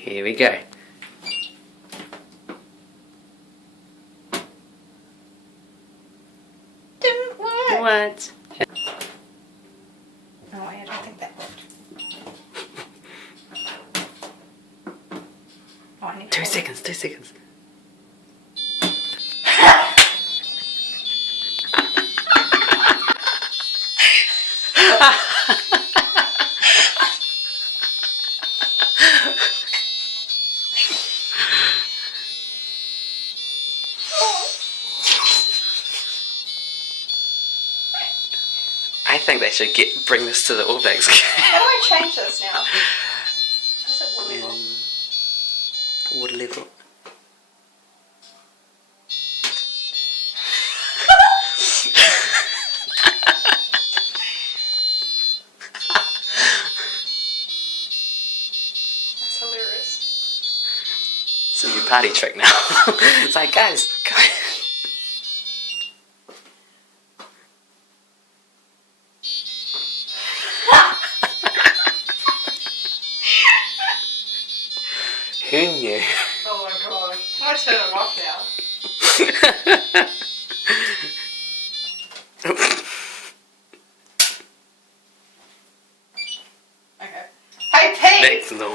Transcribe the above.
Here we go. Didn't work. What? No, I don't think that worked. Oh, I need 2 seconds, 2 seconds. I think they should bring this to the All Blacks game. How do I change this now? Is it water level? Water level. That's hilarious. It's a new party trick now. It's like, guys, come. Who knew? Oh my god. I turn it off now. Okay. Hey, Pete! Next, no.